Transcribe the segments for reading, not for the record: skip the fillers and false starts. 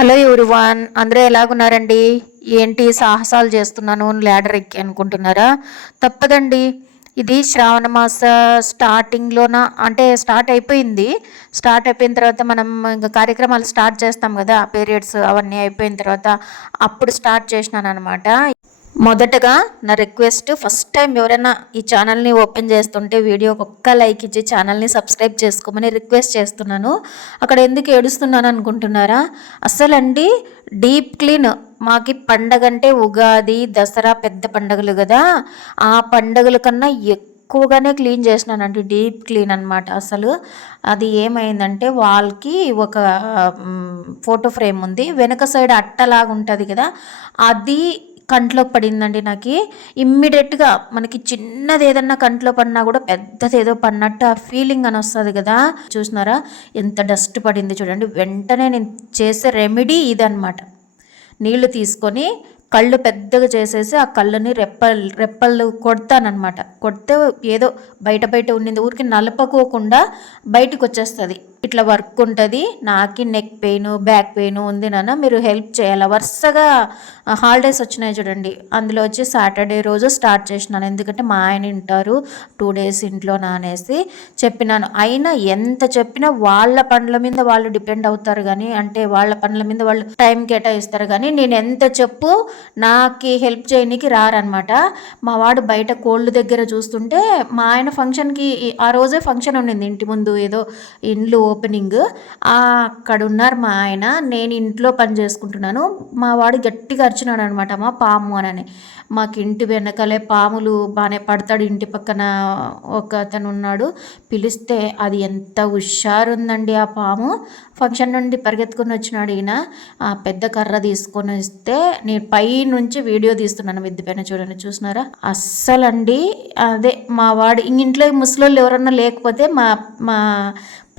Hello everyone, అందరూ ఎలాగున్నారండి? ఏంటి సాహసాలు చేస్తున్నాను ల్యాడర్ ఎక్కి అనుకుంటున్నారా? తప్పదండి. ఇది శ్రావణ మాస స్టార్టింగ్లోన అంటే స్టార్ట్ అయిపోయింది. స్టార్ట్ అయిపోయిన తర్వాత మనం ఇంకా కార్యక్రమాలు స్టార్ట్ చేస్తాం కదా, పీరియడ్స్ అవన్నీ అయిపోయిన తర్వాత అప్పుడు స్టార్ట్ చేసినాను అనమాట. మొదటగా నా రిక్వెస్ట్, ఫస్ట్ టైం ఎవరైనా ఈ ఛానల్ని ఓపెన్ చేస్తుంటే వీడియోకి ఒక్క లైక్ ఇచ్చి ఛానల్ని సబ్స్క్రైబ్ చేసుకోమని రిక్వెస్ట్ చేస్తున్నాను. అక్కడ ఎందుకు ఏడుస్తున్నాను అనుకుంటున్నారా? అసలండి డీప్ క్లీన్, మాకి పండగ అంటే ఉగాది, దసరా పెద్ద పండగలు కదా, ఆ పండగల కన్నా ఎక్కువగానే క్లీన్ చేసినానండి. డీప్ క్లీన్ అనమాట. అసలు అది ఏమైందంటే, వాళ్ళకి ఒక ఫోటో ఫ్రేమ్ ఉంది, వెనక సైడ్ అట్టలాగా ఉంటుంది కదా, అది కంట్లోకి పడిందండి. నాకు ఇమ్మీడియట్గా మనకి చిన్నది ఏదన్నా కంట్లో పడినా కూడా పెద్దది ఏదో పడినట్టు ఆ ఫీలింగ్ అని వస్తుంది కదా. చూసినారా ఎంత డస్ట్ పడింది చూడండి. వెంటనే నేను చేసే రెమెడీ ఇదనమాట. నీళ్లు తీసుకొని కళ్ళు పెద్దగా చేసేసి ఆ కళ్ళని రెప్పలు కొడతానమాట. కొడితే ఏదో బయట ఉండింది ఊరికి నలపకోకుండా బయటకు వచ్చేస్తుంది. ఇట్లా వర్క్ ఉంటుంది. నాకు నెక్ పెయిన్, బ్యాక్ పెయిన్ ఉంది నాన్న, మీరు హెల్ప్ చేయాలి. వరుసగా హాలిడేస్ వచ్చినాయి చూడండి, అందులో వచ్చి సాటర్డే రోజు స్టార్ట్ చేసినాను. ఎందుకంటే మా ఆయన వింటారు 2 days ఇంట్లో నానేసి చెప్పినాను. అయినా ఎంత చెప్పినా వాళ్ళ పనుల మీద వాళ్ళు డిపెండ్ అవుతారు కానీ, అంటే వాళ్ళ పనుల మీద వాళ్ళు టైం కేటాయిస్తారు కానీ, నేను ఎంత చెప్పు నాకు హెల్ప్ చేయడానికి రారనమాట. మా వాడు బయట కోళ్ళు దగ్గర చూస్తుంటే, మా ఆయన ఫంక్షన్కి ఆ రోజే ఫంక్షన్ ఉండింది ఇంటి ముందు, ఏదో ఇండ్లు ఓపెనింగ్. అక్కడ ఉన్నారు మా ఆయన, నేను ఇంట్లో పని చేసుకుంటున్నాను. మా వాడు గట్టిగా అరిచినాడు అనమాట, మా పాము అని. మాకు ఇంటి వెనకలే పాములు బాగానే పడతాడు. ఇంటి పక్కన ఒక అతను ఉన్నాడు, పిలిస్తే అది ఎంత హుషారుందండి ఆ పాము. ఫంక్షన్ నుండి పరిగెత్తుకొని వచ్చినాడు ఈయన, ఆ పెద్ద కర్ర తీసుకొని వస్తే నేను పై నుంచి వీడియో తీస్తున్నాను మిద్ది పైన. చూడండి, చూసినారా? అస్సలండి అదే మా వాడు ఇంట్లో ముసలోళ్ళు ఎవరన్నా లేకపోతే మా మా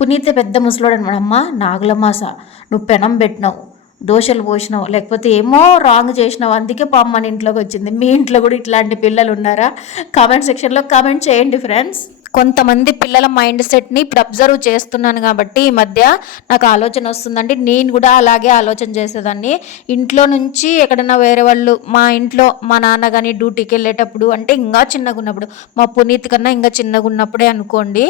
పునీత పెద్ద ముసలోడు అనమాట. అమ్మ నాగులమాస, నువ్వు పెనం పెట్టినావు, దోశలు పోసినావు, లేకపోతే ఏమో రాంగ్ చేసినావు, అందుకే పాప మన ఇంట్లోకి వచ్చింది. మీ ఇంట్లో కూడా ఇట్లాంటి పిల్లలు ఉన్నారా? కామెంట్ సెక్షన్లో కామెంట్ చేయండి ఫ్రెండ్స్. కొంతమంది పిల్లల మైండ్ సెట్ని ఇప్పుడు అబ్జర్వ్ చేస్తున్నాను కాబట్టి ఈ మధ్య నాకు ఆలోచన వస్తుందండి. నేను కూడా అలాగే ఆలోచన చేసేదాన్ని. ఇంట్లో నుంచి ఎక్కడన్నా వేరే వాళ్ళు, మా ఇంట్లో మా నాన్న కానీ డ్యూటీకి వెళ్ళేటప్పుడు, అంటే ఇంకా చిన్నగా ఉన్నప్పుడు, మా పునీత్ కన్నా ఇంకా చిన్నగా ఉన్నప్పుడే అనుకోండి,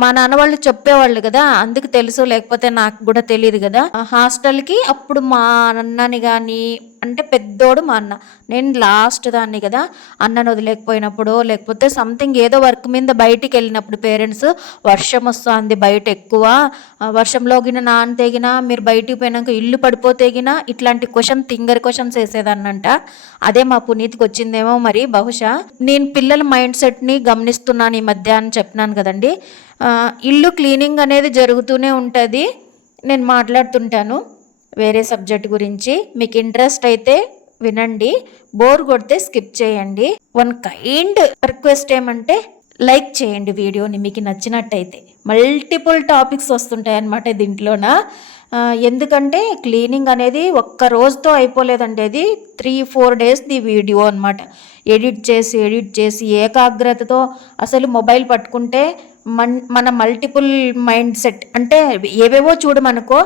మా నాన్న వాళ్ళు చెప్పేవాళ్ళు కదా, అందుకు తెలుసు, లేకపోతే నాకు కూడా తెలియదు కదా. హాస్టల్కి అప్పుడు మా అన్నని కానీ, అంటే పెద్దోడు మా అన్న, నేను లాస్ట్ దాన్ని కదా, అన్నను వదిలేకపోయినప్పుడు లేకపోతే సంథింగ్ ఏదో వర్క్ మీద బయటికి వెళ్ళినప్పుడు పేరెంట్స్, వర్షం వస్తుంది బయట ఎక్కువ, వర్షంలో గిన నాన్న తెగినా, మీరు బయటికి పోయినాక ఇల్లు పడిపోతేగినా, ఇట్లాంటి తింగర్ క్వశ్చన్స్ వేసేదాన్నంట. అదే మా పునీతికి వచ్చిందేమో మరి బహుశా. నేను పిల్లల మైండ్ సెట్ని గమనిస్తున్నాను ఈ మధ్య అని చెప్పినాను కదండి. ఇల్లు క్లీనింగ్ అనేది జరుగుతూనే ఉంటుంది. నేను మాట్లాడుతుంటాను వేరే సబ్జెక్ట్ గురించి. మీకు ఇంట్రెస్ట్ అయితే వినండి, బోర్ కొడితే స్కిప్ చేయండి. వన్ కైండ్ రిక్వెస్ట్ ఏమంటే, లైక్ చేయండి వీడియోని మీకు నచ్చినట్టయితే. మల్టిపుల్ టాపిక్స్ వస్తుంటాయి అన్నమాట దీంట్లోన. ఎందుకంటే క్లీనింగ్ అనేది ఒక్క రోజుతో అయిపోలేదండి, అది 3-4 daysది వీడియో అనమాట. ఎడిట్ చేసి ఏకాగ్రతతో అసలు మొబైల్ పట్టుకుంటే మన మల్టిపుల్ మైండ్ సెట్, అంటే ఏవేవో చూడమనుకో,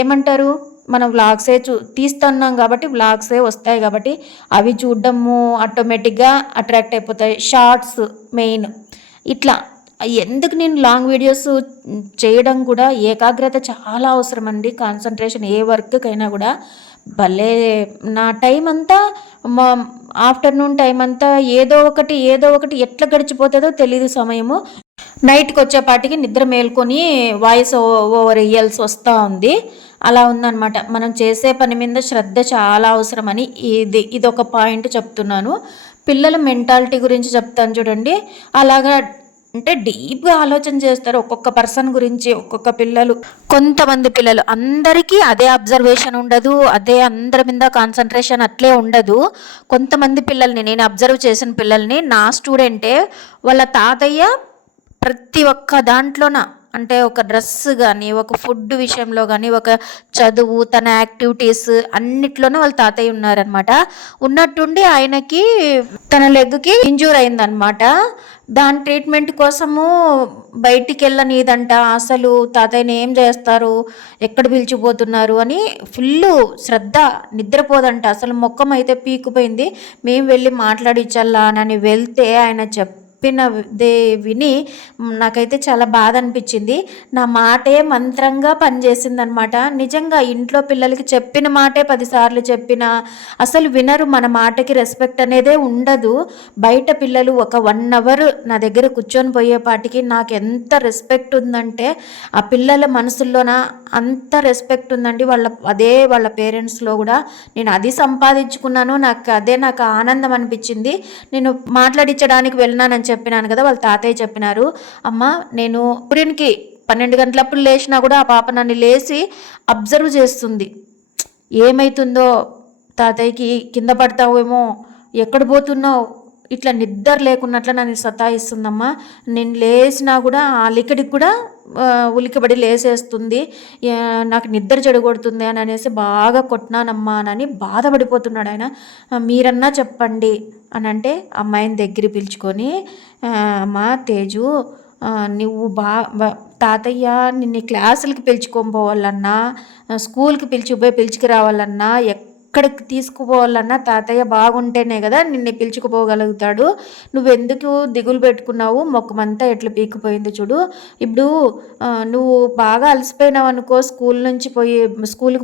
ఏమంటారు, మనం వ్లాగ్సే తీస్తున్నాం కాబట్టి వ్లాగ్సే వస్తాయి కాబట్టి అవి చూడడము ఆటోమేటిక్గా అట్రాక్ట్ అయిపోతాయి. Shorts main. ఇట్లా ఎందుకు నేను లాంగ్ వీడియోస్ చేయడం కూడా ఏకాగ్రత చాలా అవసరం అండి, కాన్సన్ట్రేషన్ ఏ వర్క్కైనా కూడా. భలే నా టైం అంతా, ఆఫ్టర్నూన్ టైం అంతా ఏదో ఒకటి ఎట్లా గడిచిపోతుందో తెలీదు సమయము. నైట్కి వచ్చేపాటికి నిద్ర మేల్కొని వాయిస్ ఓవర్ ఇయ్యాల్సి వస్తూ ఉంది. అలా ఉందన్నమాట. మనం చేసే పని మీద శ్రద్ధ చాలా అవసరమని ఇదొక పాయింట్ చెప్తున్నాను. పిల్లల మెంటాలిటీ గురించి చెప్తాను చూడండి. అలాగా అంటే డీప్గా ఆలోచన చేస్తారు ఒక్కొక్క పర్సన్ గురించి. కొంతమంది పిల్లలు అందరికీ అదే అబ్జర్వేషన్ ఉండదు, అదే అందరి మీద కాన్సన్ట్రేషన్ అట్లే ఉండదు. కొంతమంది పిల్లల్ని, నేను అబ్జర్వ్ చేసిన పిల్లల్ని, నా స్టూడెంటే, వాళ్ళ తాతయ్య ప్రతి ఒక్క దాంట్లోన అంటే ఒక డ్రెస్ కానీ, ఒక ఫుడ్ విషయంలో కానీ, ఒక చదువు, తన యాక్టివిటీస్ అన్నిట్లోనూ వాళ్ళ తాతయ్య ఉన్నారనమాట. ఉన్నట్టుండి ఆయనకి తన లెగ్కి ఇంజూర్ అయిందనమాట. దాని ట్రీట్మెంట్ కోసము బయటికి వెళ్ళనీదంట. అసలు తాతయ్యని ఏం చేస్తారు, ఎక్కడ పిలిచిపోతున్నారు అని ఫుల్ శ్రద్ధ, నిద్రపోదంట. అసలు మొఖం అయితే పీకిపోయింది. మేము వెళ్ళి మాట్లాడించాలా అని వెళ్తే ఆయన చెప్పినదే విని నాకైతే చాలా బాధ అనిపించింది. నా మాటే మంత్రంగా పనిచేసిందనమాట. నిజంగా ఇంట్లో పిల్లలకి చెప్పిన మాటే 10 సార్లు చెప్పినా అసలు వినరు. మన మాటకి రెస్పెక్ట్ అనేదే ఉండదు. బయట పిల్లలు ఒక 1 అవర్ నా దగ్గర కూర్చొని పోయేపాటికి నాకు ఎంత రెస్పెక్ట్ ఉందంటే ఆ పిల్లల మనసుల్లోన అంత రెస్పెక్ట్ ఉందండి. వాళ్ళ పేరెంట్స్లో కూడా నేను అది సంపాదించుకున్నాను. నాకు ఆనందం అనిపించింది. నేను మాట్లాడించడానికి వెళ్ళినానని చెప్పినాను కదా, వాళ్ళ తాతయ్య చెప్పినారు, అమ్మ నేను సూర్యునికి 12 గంటలప్పుడు లేచినా కూడా ఆ పాప నన్ను లేచి అబ్జర్వ్ చేస్తుంది. ఏమవుతుందో తాతయ్యకి, కింద పడతావేమో, ఎక్కడ పోతున్నావు, ఇట్లా నిద్ర లేకున్నట్లు నన్ను సతాయిస్తుందమ్మా. నేను లేచినా కూడా ఆ లిక్కడికి కూడా ఉలికిబడి లేసేస్తుంది. నాకు నిద్ర చెడగొడుతుంది అని అనేసి బాగా కొట్టినానమ్మా అని బాధపడిపోతున్నాడు ఆయన. మీరన్నా చెప్పండి అని అంటే అమ్మాయిని దగ్గర పిలుచుకొని, అమ్మా తేజు, నువ్వు తాతయ్య నిన్ను క్లాసులకి పిలుచుకొని పోవాలన్నా, స్కూల్కి పిలుచుకు రావాలన్నా, ఎక్కడికి తీసుకుపోవాలన్నా తాతయ్య బాగుంటేనే కదా నిన్ను పిలుచుకుపోగలుగుతాడు. నువ్వెందుకు దిగులు పెట్టుకున్నావు, మొక్కమంతా ఎట్లా పీకిపోయింది చూడు. ఇప్పుడు నువ్వు బాగా అలసిపోయినావు అనుకో, స్కూల్కి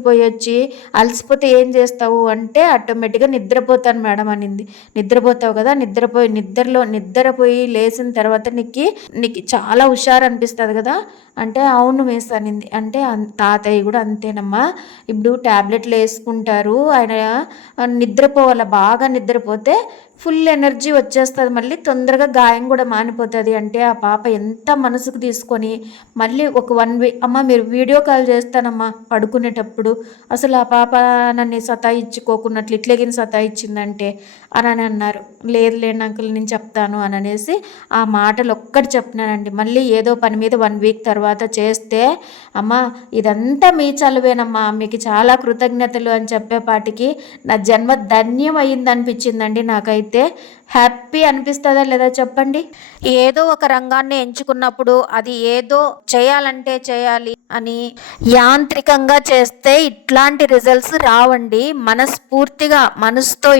పోయి వచ్చి అలసిపోతే ఏం చేస్తావు అంటే ఆటోమేటిక్గా నిద్రపోతాను మేడం అనింది. నిద్రపోతావు కదా, నిద్రపోయి లేచిన తర్వాత నీకు చాలా హుషారు అనిపిస్తుంది కదా అంటే అవును మిస్ అనింది. అంటే తాతయ్య కూడా అంతేనమ్మా, ఇప్పుడు ట్యాబ్లెట్లు వేసుకుంటారు, ఆయన నిద్రపోవాలి, బాగా నిద్రపోతే ఫుల్ ఎనర్జీ వచ్చేస్తుంది, మళ్ళీ తొందరగా గాయం కూడా మానిపోతుంది అంటే ఆ పాప ఎంత మనసుకు తీసుకొని మళ్ళీ ఒక 1 వీక్, అమ్మ మీరు వీడియో కాల్ చేస్తానమ్మా పడుకునేటప్పుడు, అసలు ఆ పాప నన్ను సతాయించుకోకున్నట్లు ఇట్లగిన సతాయించిందంటే అని అన్నారు. లేదులేండి అంకుల్ నేను చెప్తాను అని అనేసి ఆ మాటలు ఒక్కటి చెప్పినానండి. మళ్ళీ ఏదో పని మీద 1 వీక్ తర్వాత చేస్తే, అమ్మ ఇదంతా మీ చలువేనమ్మా, మీకు చాలా కృతజ్ఞతలు అని చెప్పేపాటికి నా జన్మ ధన్యం అయింది అనిపించిందండి. నాకైతే హ్యాపీ అనిపిస్తుందా లేదా చెప్పండి. ఏదో ఒక రంగాన్ని ఎంచుకున్నప్పుడు అది ఏదో చేయాలంటే చేయాలి అని యాంత్రికంగా చేస్తే ఇట్లాంటి రిజల్ట్స్ రావండి. మనస్ఫూర్తిగా మనసుతో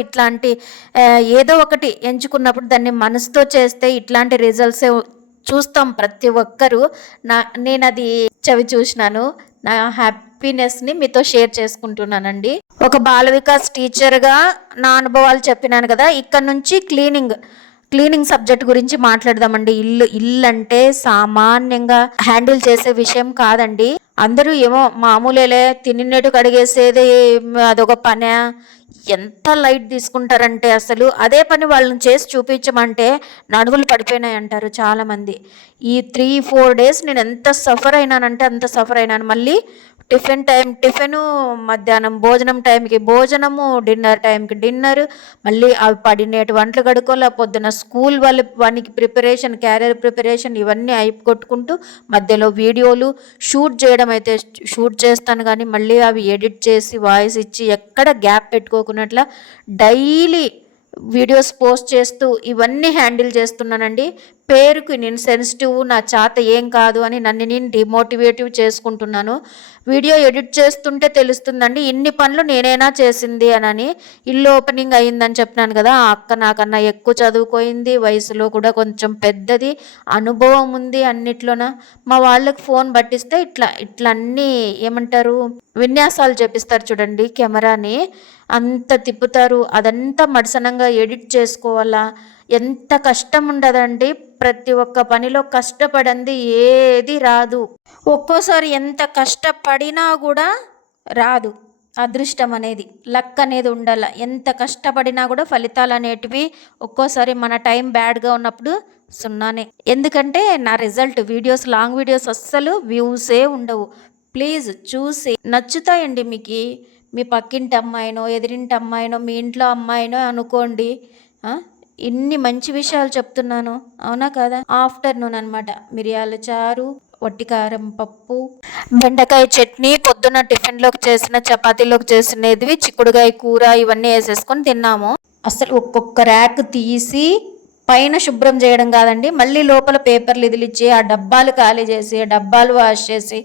ఏదో ఒకటి ఎంచుకున్నప్పుడు దాన్ని మనసుతో చేస్తే ఇట్లాంటి రిజల్ట్సే చూస్తాం ప్రతి ఒక్కరూ. నేను అది చవి చూసినాను. నా హ్యాపీనెస్ని మీతో షేర్ చేసుకుంటున్నానండి. ఒక బాల వికాస్ టీచర్గా నా అనుభవాలు చెప్పినాను కదా. ఇక్కడ నుంచి క్లీనింగ్ సబ్జెక్ట్ గురించి మాట్లాడదామండి. ఇల్లు అంటే సామాన్యంగా హ్యాండిల్ చేసే విషయం కాదండి. అందరూ ఏమో మామూలేలే, తిన్నట్టు కడిగేసేది అదొక పనే, ఎంత లైట్ తీసుకుంటారంటే అసలు అదే పని వాళ్ళని చేసి చూపించమంటే నడువులు పడిపోయినాయి అంటారు చాలామంది. ఈ 3-4 డేస్ నేను ఎంత సఫర్ అయినానంటే అంత సఫర్ అయినాను. మళ్ళీ టిఫిను, మధ్యాహ్నం భోజనం టైంకి భోజనము, డిన్నర్ టైంకి డిన్నర్, మళ్ళీ అవి పడినేటి వంటలు కడుక్కోలే, పొద్దున స్కూల్ వానికి ప్రిపరేషన్, క్యారియర్ ప్రిపరేషన్, ఇవన్నీ అయిపోగొట్టుకుంటూ మధ్యలో వీడియోలు షూట్ చేయడం అయితే షూట్ చేస్తాను, కానీ మళ్ళీ అవి ఎడిట్ చేసి వాయిస్ ఇచ్చి ఎక్కడ గ్యాప్ పెట్టుకోకున్నట్ల డైలీ వీడియోస్ పోస్ట్ చేస్తూ ఇవన్నీ హ్యాండిల్ చేస్తున్నానండి. పేరుకి నేను సెన్సిటివ్, నా చేత ఏం కాదు అని నన్ను నేను డిమోటివేటివ్ చేసుకుంటున్నాను. వీడియో ఎడిట్ చేస్తుంటే తెలుస్తుందండి ఇన్ని పనులు నేనైనా చేసింది అని. ఇల్లు ఓపెనింగ్ అయ్యిందని చెప్పినాను కదా, ఆ అక్క నాకన్నా ఎక్కువ చదువుకోయింది, వయసులో కూడా కొంచెం పెద్దది, అనుభవం ఉంది అన్నిట్లోన. మా వాళ్ళకి ఫోన్ పట్టిస్తే ఇట్లా అన్నీ ఏమంటారు, విన్యాసాలు చేపిస్తారు చూడండి, కెమెరాని అంత తిప్పుతారు, అదంతా మడసనంగా ఎడిట్ చేసుకోవాలా. ఎంత కష్టం ఉండదండి. ప్రతి ఒక్క పనిలో కష్టపడింది ఏది రాదు. ఒక్కోసారి ఎంత కష్టపడినా కూడా రాదు. అదృష్టం అనేది, లక్ అనేది ఉండాల. ఎంత కష్టపడినా కూడా ఫలితాలు అనేటివి ఒక్కోసారి మన టైం బ్యాడ్గా ఉన్నప్పుడు సున్నానే. ఎందుకంటే నా రిజల్ట్ వీడియోస్, లాంగ్ వీడియోస్ అస్సలు వ్యూసే ఉండవు. ప్లీజ్ చూసి నచ్చుతాయండి మీకు. మీ పక్కింటి అమ్మాయినో, ఎదిరింటి అమ్మాయినో, మీ ఇంట్లో అమ్మాయినో అనుకోండి, ఇన్ని మంచి విషయాలు చెప్తున్నాను, అవునా కదా. ఆఫ్టర్నూన్ అనమాట, మిరియాల చారు, వట్టి కారం పప్పు, బెండకాయ చట్నీ, పొద్దున్న టిఫిన్లోకి చేసిన చపాతీలోకి చేసినవి, చిక్కుడుకాయ కూర ఇవన్నీ వేసేసుకొని తిన్నాము. అసలు ఒక్కొక్క ర్యాక్ తీసి పైన శుభ్రం చేయడం కాదండి, మళ్ళీ లోపల పేపర్లు ఇదిలిచ్చి ఆ డబ్బాలు ఖాళీ చేసి ఆ డబ్బాలు వాష్ చేసి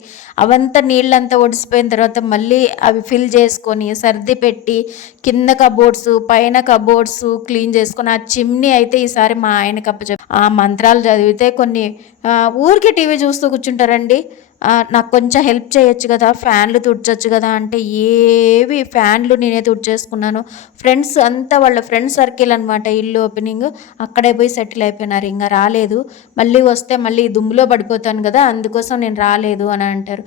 అవంతా నీళ్ళంతా ఒడిసిపోయిన తర్వాత మళ్ళీ అవి ఫిల్ చేసుకొని సర్ది పెట్టి కింద కబోర్డ్స్ పైన కబోర్డ్స్ క్లీన్ చేసుకొని, ఆ చిమ్నీ అయితే ఈసారి మా ఆయనకి అప్పచెప్పి ఆ మంత్రాలు చదివితే కొన్ని ఊరికి టీవీ చూస్తూ కూర్చుంటారండి. నాకు కొంచెం హెల్ప్ చేయొచ్చు కదా, ఫ్యాన్లు తుడచొచ్చు కదా అంటే ఏవి ఫ్యాన్లు నేనే తుడిచేసుకున్నాను. ఫ్రెండ్స్ అంతా వాళ్ళ ఫ్రెండ్ సర్కిల్ అనమాట, ఇల్లు ఓపెనింగ్ అక్కడే పోయి సెటిల్ అయిపోయినారు. ఇంకా రాలేదు, మళ్ళీ వస్తే మళ్ళీ దుమ్ములో పడిపోతాను కదా, అందుకోసం నేను రాలేదు అని అంటారు.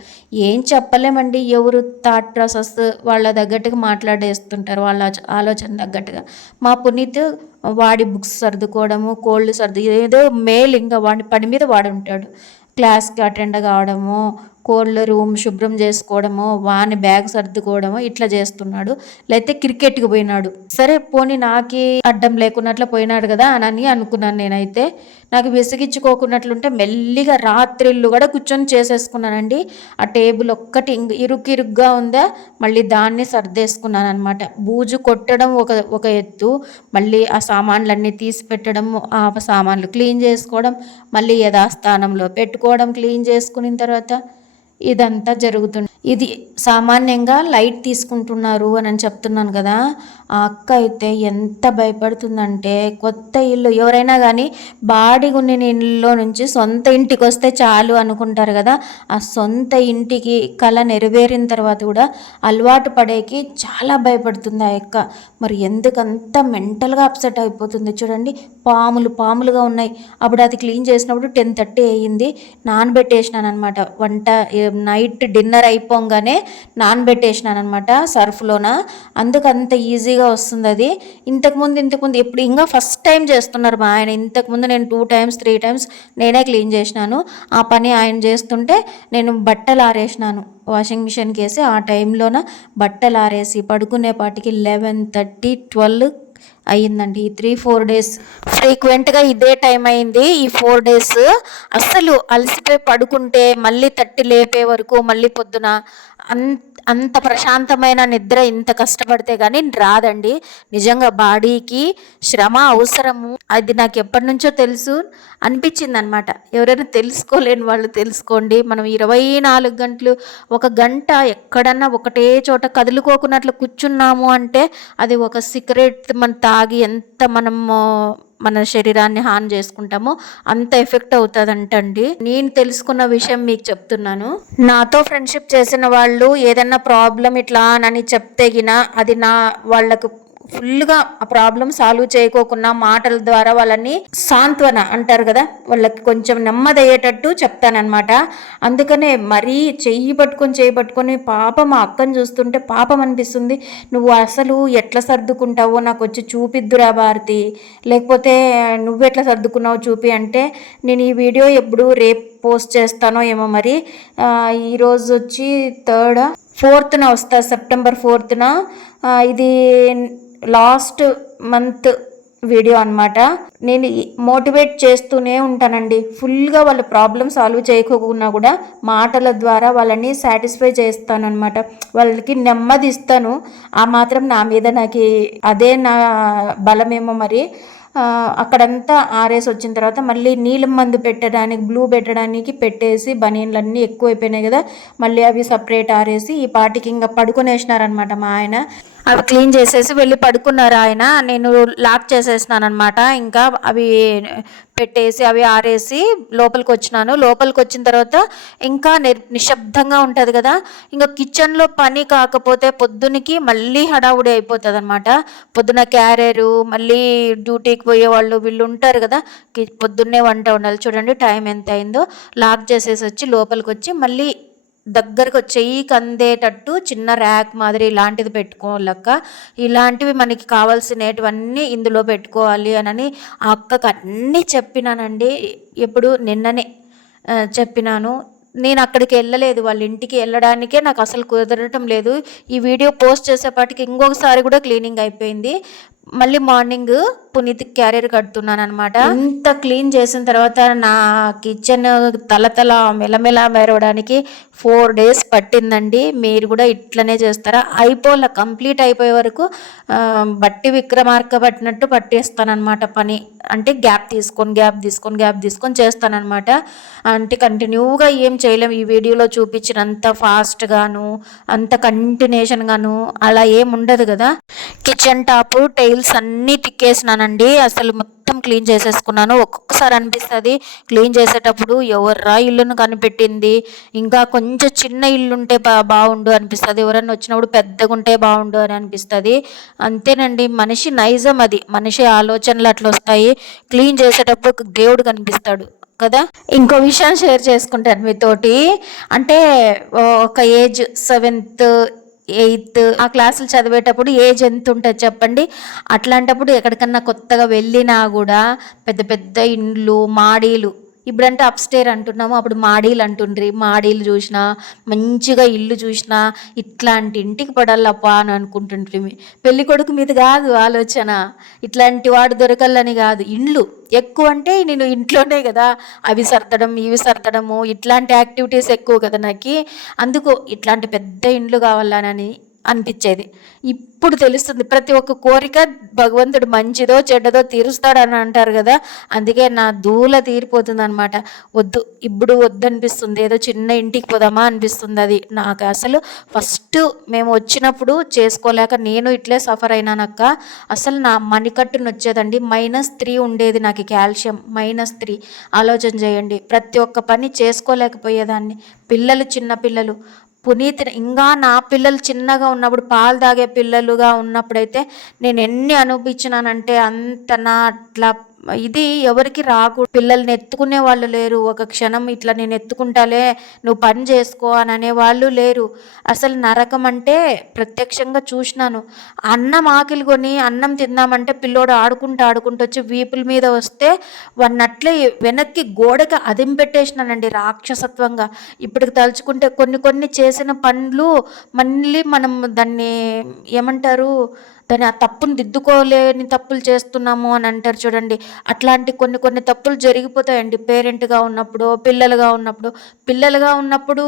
ఏం చెప్పలేమండి, ఎవరు థాట్ ప్రాసెస్ వాళ్ళ తగ్గట్టుగా మాట్లాడేస్తుంటారు, వాళ్ళ ఆలోచన తగ్గట్టుగా. మా పునీత్ వాడి బుక్స్ సర్దుకోవడము, కోళ్ళు ఏదో మేల్ ఇంకా వాడి పని మీద వాడు ఉంటాడు. క్లాస్కి అటెండ్ కావడము, కోళ్ళ రూమ్ శుభ్రం చేసుకోవడము, వాని బ్యాగ్ సర్దుకోవడము ఇట్లా చేస్తున్నాడు. లేకపోతే క్రికెట్కి పోయినాడు. సరే పోనీ నాకి అడ్డం లేకున్నట్లు పోయినాడు కదా అని అనుకున్నాను నేనైతే. నాకు విసిగించుకోకున్నట్లుంటే మెల్లిగా రాత్రిళ్ళు కూడా కూర్చొని చేసేసుకున్నానండి. ఆ టేబుల్ ఒక్కటి ఇరుగ్గా ఉందా, మళ్ళీ దాన్ని సర్దేసుకున్నాను అనమాట. బూజు కొట్టడం ఒక ఎత్తు, మళ్ళీ ఆ సామాన్లన్నీ తీసి పెట్టడం, ఆ సామాన్లు క్లీన్ చేసుకోవడం, మళ్ళీ యథాస్థానంలో పెట్టుకోవడం, క్లీన్ చేసుకున్న తర్వాత ఇదంతా జరుగుతుంది. ఇది సామాన్యంగా లైట్ తీసుకుంటున్నారు అని చెప్తున్నాను కదా. ఆ అక్క అయితే ఎంత భయపడుతుందంటే, కొత్త ఇల్లు ఎవరైనా కానీ బాడిగుండిన ఇల్లులో నుంచి సొంత ఇంటికి వస్తే చాలు అనుకుంటారు కదా. ఆ సొంత ఇంటికి కళ నెరవేరిన తర్వాత కూడా అలవాటు పడేకి చాలా భయపడుతుంది ఆ అక్క. మరి ఎందుకంత మెంటల్గా అప్సెట్ అయిపోతుంది చూడండి. పాములుగా ఉన్నాయి. అప్పుడు అది క్లీన్ చేసినప్పుడు 10:30 అయ్యింది. నానబెట్టేసినాను అనమాట. వంట నైట్ డిన్నర్ అయిపోగానే నానబెట్టేసినాను అనమాట సర్ఫ్లోన. అందుకు అంత ఈజీగా వస్తుంది అది. ఇంతకుముందు ఎప్పుడు ఇంకా ఫస్ట్ టైం చేస్తున్నారు మా ఆయన. ఇంతకుముందు నేను 2 times 3 times నేనే క్లీన్ చేసినాను. ఆ పని ఆయన చేస్తుంటే నేను బట్టలు ఆరేసినాను వాషింగ్ మిషన్కి వేసి. ఆ టైంలోన బట్టలు ఆరేసి పడుకునేపాటికి 11:30 12 అయ్యిందండి. ఈ 3-4 days ఫ్రీక్వెంట్గా ఇదే టైం అయింది. ఈ 4 days అస్సలు అలసిపోయి పడుకుంటే మళ్ళీ తట్టి లేపే వరకు మళ్ళీ పొద్దున అంత ప్రశాంతమైన నిద్ర ఇంత కష్టపడితే కానీ రాదండి. నిజంగా బాడీకి శ్రమ అవసరము, అది నాకు ఎప్పటి నుంచో తెలుసు అనిపించింది అనమాట. ఎవరైనా తెలుసుకోలేని వాళ్ళు తెలుసుకోండి. మనం 24 గంటలు 1 గంట ఎక్కడన్నా ఒకటే చోట కదులుకోకున్నట్లు కూర్చున్నాము అంటే అది ఒక సిగరెట్ మనం తాగి ఎంత మనము మన శరీరాన్ని హాని చేసుకుంటామో అంత ఎఫెక్ట్ అవుతుందంటండి. నేను తెలుసుకున్న విషయం మీకు చెప్తున్నాను. నాతో ఫ్రెండ్షిప్ చేసిన వాళ్ళు ఏదన్నా ప్రాబ్లం ఇట్లా అని చెప్తే గిన అది వాళ్ళకు ఫుల్గా ఆ ప్రాబ్లం సాల్వ్ చేయకోకుండా మాటల ద్వారా వాళ్ళని సాంత్వన అంటారు కదా, వాళ్ళకి కొంచెం నెమ్మది అయ్యేటట్టు చెప్తానమాట. అందుకనే మరీ చెయ్యి పట్టుకొని పాపం ఆ అక్కని చూస్తుంటే పాపం అనిపిస్తుంది. నువ్వు అసలు ఎట్లా సర్దుకుంటావో నాకు వచ్చి చూపిద్దురా భారతి, లేకపోతే నువ్వెట్లా సర్దుకున్నావు చూపి అంటే, నేను ఈ వీడియో ఎప్పుడు రేపు పోస్ట్ చేస్తానో ఏమో మరి. ఈరోజు వచ్చి 4th వస్తా, September 4th. ఇది లాస్ట్ మంత్ వీడియో అనమాట. నేను మోటివేట్ చేస్తూనే ఉంటానండి. ఫుల్గా వాళ్ళ ప్రాబ్లమ్ సాల్వ్ చేయకోకుండా కూడా మాటల ద్వారా వాళ్ళని సాటిస్ఫై చేస్తాను అనమాట. వాళ్ళకి నెమ్మది ఇస్తాను. ఆ మాత్రం నా మీద నాకు అదే నా బలమేమో మరి. అక్కడంతా ఆరేసి వచ్చిన తర్వాత మళ్ళీ నీళ్ళ మందు పెట్టడానికి బ్లూ పెట్టడానికి పెట్టేసి, బనీన్లన్నీ ఎక్కువైపోయినాయి కదా, మళ్ళీ అవి సపరేట్ ఆరేసి ఈ పాటికి ఇంకా పడుకునేసినారనమాట మా ఆయన. అవి క్లీన్ చేసేసి వెళ్ళి పడుకున్నారు ఆయన. నేను లాక్ చేసేసినాను అనమాట. ఇంకా అవి పెట్టేసి అవి ఆరేసి లోపలికి వచ్చినాను. లోపలికి వచ్చిన తర్వాత ఇంకా నిశ్శబ్దంగా ఉంటుంది కదా. ఇంకా కిచెన్లో పని కాకపోతే పొద్దునకి మళ్ళీ హడావుడి అయిపోతుంది అనమాట. పొద్దున క్యారియరు, మళ్ళీ డ్యూటీకి పోయే వాళ్ళు వీళ్ళు ఉంటారు కదా, పొద్దున్నే వంట ఉండాలి. చూడండి టైం ఎంత అయిందో. లాక్ చేసేసి వచ్చి లోపలికి వచ్చి మళ్ళీ దగ్గరకు చెయ్యికి అందేటట్టు చిన్న ర్యాక్ మాదిరి ఇలాంటిది పెట్టుకోవాలక్క. ఇలాంటివి మనకి కావాల్సినటువన్నీ ఇందులో పెట్టుకోవాలి అని ఆ అక్కకు అన్నీ చెప్పినానండి. ఎప్పుడు నిన్ననే చెప్పినాను. నేను అక్కడికి వెళ్ళలేదు, వాళ్ళ ఇంటికి వెళ్ళడానికే నాకు అసలు కుదరటం లేదు. ఈ వీడియో పోస్ట్ చేసేపాటికి ఇంకొకసారి కూడా క్లీనింగ్ అయిపోయింది. మళ్ళీ మార్నింగ్ పునీత్ క్యారియర్ కడుతున్నాను అనమాట. ఇంత క్లీన్ చేసిన తర్వాత నా కిచెన్ తల మెలమెల మెరవడానికి 4 days పట్టిందండి. మీరు కూడా ఇట్లనే చేస్తారా? కంప్లీట్ అయిపోయే వరకు బట్టి విక్రమార్క పట్టినట్టు పట్టేస్తానమాట పని. అంటే గ్యాప్ తీసుకొని చేస్తానన్నమాట. అంటే కంటిన్యూగా ఏం చేయలేము. ఈ వీడియోలో చూపించినంత ఫాస్ట్గాను అంత కంటిన్యూషన్గాను అలా ఏం ఉండదు కదా. కిచెన్ టాప్ టైల్స్ అన్నీ తిక్కేసినానండి. అసలు మొత్తం క్లీన్ చేసేసుకున్నాను. ఒక్కొక్కసారి అనిపిస్తుంది క్లీన్ చేసేటప్పుడు ఎవర్రా ఇల్లును కనిపెట్టింది, ఇంకా కొంచెం చిన్న ఇల్లు ఉంటే బాగుండు అనిపిస్తుంది, ఎవరన్నా వచ్చినప్పుడు పెద్దగా ఉంటే బాగుండు అని అనిపిస్తుంది. అంతేనండి, మనిషి నైజం అది, మనిషి ఆలోచనలు అట్లా వస్తాయి. క్లీన్ చేసేటప్పుడు దేవుడు కనిపిస్తాడు కదా. ఇంకో విషయం షేర్ చేసుకుంటాను మీతోటి. అంటే ఒక ఏజ్ 7th 8th ఆ క్లాసులు చదివేటప్పుడు ఏజ్ ఎంత ఉంటుంది చెప్పండి. అట్లాంటప్పుడు ఎక్కడికన్నా కొత్తగా వెళ్ళినా కూడా పెద్ద పెద్ద ఇండ్లు మాడీలు, ఇప్పుడంటే అప్స్టేర్ అంటున్నాము, అప్పుడు మాడీలు అంటుండ్రి. మాడీలు చూసినా మంచిగా ఇల్లు చూసినా ఇట్లాంటి ఇంటికి పడాలప్పా అని అనుకుంటుండ్రి. పెళ్లి కొడుకు మీద కాదు ఆలోచన, ఇట్లాంటి వాడు దొరకలని కాదు. ఇండ్లు ఎక్కువ అంటే నేను ఇంట్లోనే కదా అవి సర్దడం ఇవి సర్దడము ఇట్లాంటి యాక్టివిటీస్ ఎక్కువ కదా నాకు. అందుకు ఇట్లాంటి పెద్ద ఇండ్లు కావాలని అనిపించేది. ఇప్పుడు తెలుస్తుంది ప్రతి ఒక్క కోరిక భగవంతుడు మంచిదో చెడ్డదో తీరుస్తాడని అంటారు కదా. అందుకే నా దూల తీరిపోతుంది అనమాట. ఇప్పుడు వద్దనిపిస్తుంది, ఏదో చిన్న ఇంటికి పోదామా అనిపిస్తుంది. అది నాకు అసలు ఫస్ట్ మేము వచ్చినప్పుడు చేసుకోలేక నేను ఇట్లే సఫర్ అయినానక్క. అసలు నా మణికట్టును వచ్చేదండి -3 ఉండేది నాకు కాల్షియం -3. ఆలోచన చేయండి, ప్రతి ఒక్క పని చేసుకోలేకపోయేదాన్ని. చిన్న పిల్లలు పునీత్ ఇంకా నా పిల్లలు చిన్నగా ఉన్నప్పుడు పాలు తాగే పిల్లలుగా ఉన్నప్పుడైతే నేను ఎన్ని అనుభవించినానంటే అంత నా అట్లా ఇది ఎవరికి రాకూడదు. పిల్లల్ని ఎత్తుకునే వాళ్ళు లేరు. ఒక క్షణం ఇట్లా నేను ఎత్తుకుంటాలే నువ్వు పని చేసుకో అని అనేవాళ్ళు లేరు. అసలు నరకం అంటే ప్రత్యక్షంగా చూసినాను. అన్నం ఆకలి కొని అన్నం తిందామంటే పిల్లోడు ఆడుకుంటూ వచ్చి వీపుల మీద వస్తే వాడినట్లే వెనక్కి గోడకి అదింపెట్టేసినానండి రాక్షసత్వంగా. ఇప్పటికి తలుచుకుంటే కొన్ని చేసిన పనులు మళ్ళీ మనం దాన్ని ఏమంటారు, దాన్ని ఆ తప్పును దిద్దుకోలేని తప్పులు చేస్తున్నాము అని అంటారు చూడండి. అట్లాంటి కొన్ని తప్పులు జరిగిపోతాయండి పేరెంట్గా ఉన్నప్పుడు. పిల్లలుగా ఉన్నప్పుడు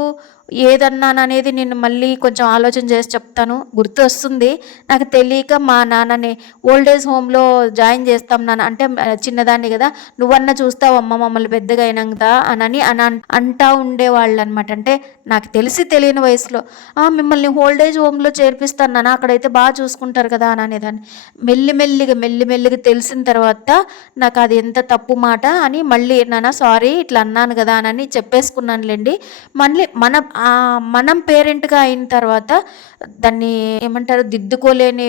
ఏదన్నాననేది నేను మళ్ళీ కొంచెం ఆలోచన చేసి చెప్తాను. గుర్తు వస్తుంది నాకు తెలియక మా నాన్నని ఓల్డేజ్ హోమ్లో జాయిన్ చేస్తాం నాన్న అంటే, చిన్నదాన్ని కదా నువ్వన్నా చూస్తావమ్మ మమ్మల్ని పెద్దగా అయినాక అని అంటా ఉండేవాళ్ళు అనమాట. అంటే నాకు తెలియని వయసులో మిమ్మల్ని ఓల్డేజ్ హోమ్లో చేర్పిస్తాను నాన్న, అక్కడైతే బాగా చూసుకుంటారు కదా అని అనేదాన్ని. మెల్లిమెల్లిగా తెలిసిన తర్వాత నాకు అది ఎంత తప్పు మాట అని మళ్ళీ నాన్న సారీ ఇట్లా అన్నాను కదా అని చెప్పేసుకున్నానులేండి. మళ్ళీ మనం పేరెంట్గా అయిన తర్వాత దాన్ని ఏమంటారు దిద్దుకోలేని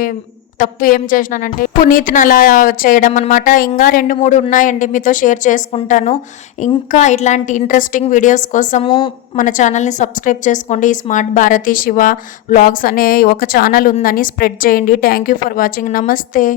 తప్పు ఏం చేసినానంటే పునీత్ని అలా చేయడం అనమాట. ఇంకా 2-3 ఉన్నాయండి మీతో షేర్ చేసుకుంటాను. ఇంకా ఇట్లాంటి ఇంట్రెస్టింగ్ వీడియోస్ కోసము మన ఛానల్ని సబ్స్క్రైబ్ చేసుకోండి. స్మార్ట్ భారతి శివ వ్లాగ్స్ అనే ఒక ఛానల్ ఉందని స్ప్రెడ్ చేయండి. Thank you for watching. నమస్తే.